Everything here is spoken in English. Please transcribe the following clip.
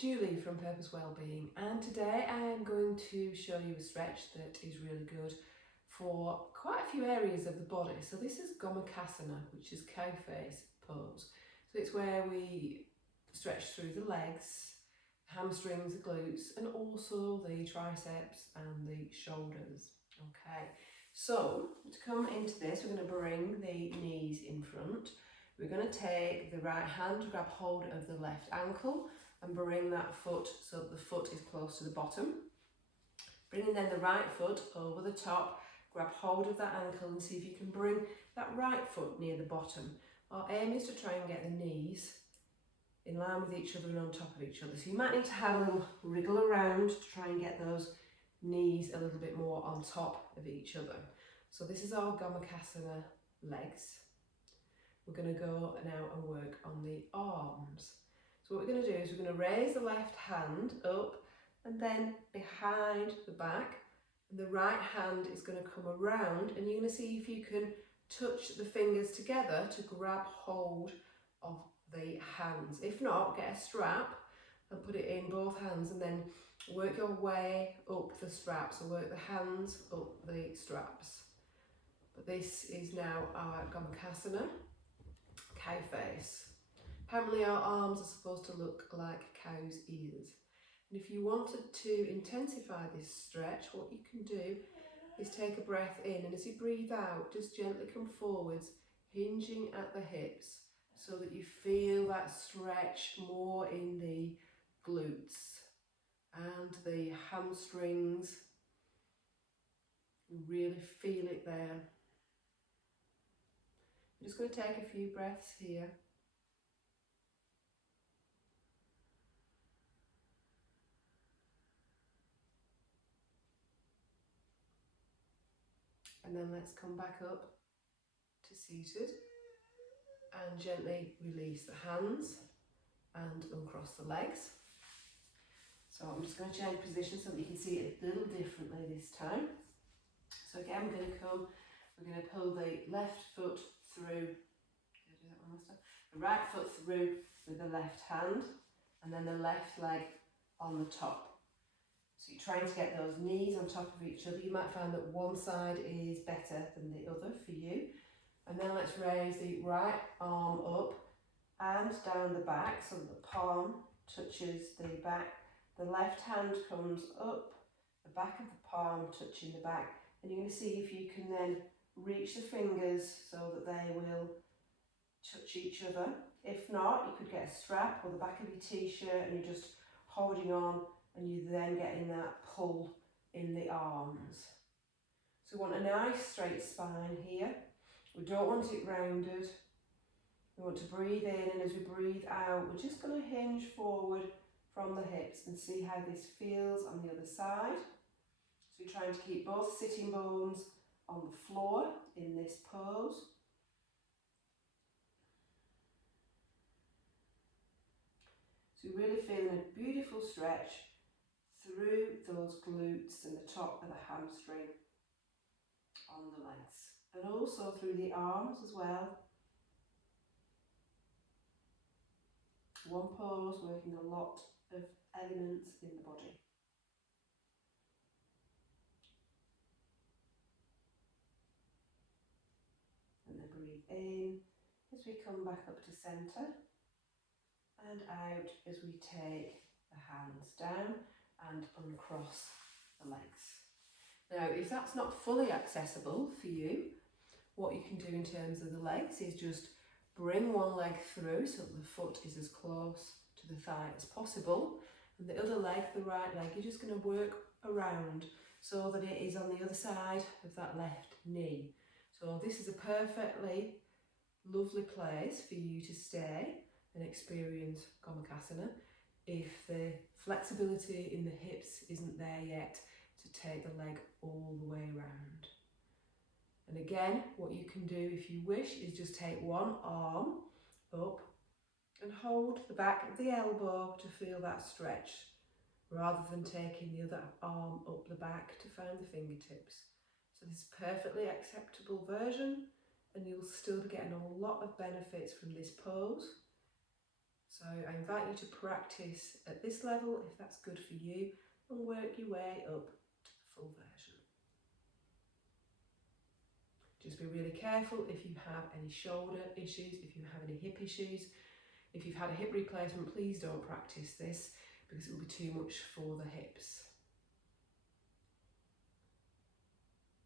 Julie from Purpose Wellbeing, and today I am going to show you a stretch that is really good for quite a few areas of the body. So this is Gomukhasana, which is cow face pose. So it's where we stretch through the legs, hamstrings, the glutes, and also the triceps and the shoulders. Okay, so to come into this, we're going to bring the knees in front. We're going to take the right hand, grab hold of the left ankle and bring that foot so that the foot is close to the bottom. Bringing then the right foot over the top, grab hold of that ankle and see if you can bring that right foot near the bottom. Our aim is to try and get the knees in line with each other and on top of each other. So you might need to have a little wriggle around to try and get those knees a little bit more on top of each other. So this is our Gomukhasana legs. We're going to go now and work on the arms. So what we're going to do is we're going to raise the left hand up and then behind the back, and the right hand is going to come around, and you're going to see if you can touch the fingers together to grab hold of the hands. If not, get a strap and put it in both hands and then work your way up the straps. So work the hands up the straps. But this is now our Gomukhasana. Cow face. Apparently our arms are supposed to look like cow's ears. And if you wanted to intensify this stretch, what you can do is take a breath in, and as you breathe out, just gently come forwards, hinging at the hips so that you feel that stretch more in the glutes and the hamstrings. You really feel it there. I'm just going to take a few breaths here. And then let's come back up to seated and gently release the hands and uncross the legs. So I'm just going to change position so that you can see it a little differently this time. So again, we're going to pull the left foot through, the right foot through with the left hand, and then the left leg on the top. So you're trying to get those knees on top of each other. You might find that one side is better than the other for you. And then let's raise the right arm up and down the back so that the palm touches the back. The left hand comes up, the back of the palm touching the back. And you're going to see if you can then reach the fingers so that they will touch each other. If not, you could get a strap or the back of your t-shirt and you're just holding on, and you're then getting that pull in the arms. So we want a nice straight spine here. We don't want it rounded. We want to breathe in, and as we breathe out, we're just going to hinge forward from the hips and see how this feels on the other side. So we're trying to keep both sitting bones on the floor in this pose. So you're really feeling a beautiful stretch through those glutes and the top of the hamstring on the legs, and also through the arms as well. One pose working a lot of elements in the body. And then breathe in as we come back up to centre, and out as we take the hands down and uncross the legs. Now, if that's not fully accessible for you, what you can do in terms of the legs is just bring one leg through so that the foot is as close to the thigh as possible, and the other leg, the right leg, you're just going to work around so that it is on the other side of that left knee. So this is a perfectly lovely place for you to stay and experience Gomukhasana if the flexibility in the hips isn't there yet to take the leg all the way around. And again, what you can do if you wish is just take one arm up and hold the back of the elbow to feel that stretch, rather than taking the other arm up the back to find the fingertips. So this is a perfectly acceptable version, and you'll still be getting a lot of benefits from this pose. So I invite you to practice at this level if that's good for you, and work your way up to the full version. Just be really careful if you have any shoulder issues, if you have any hip issues. If you've had a hip replacement, please don't practice this because it will be too much for the hips.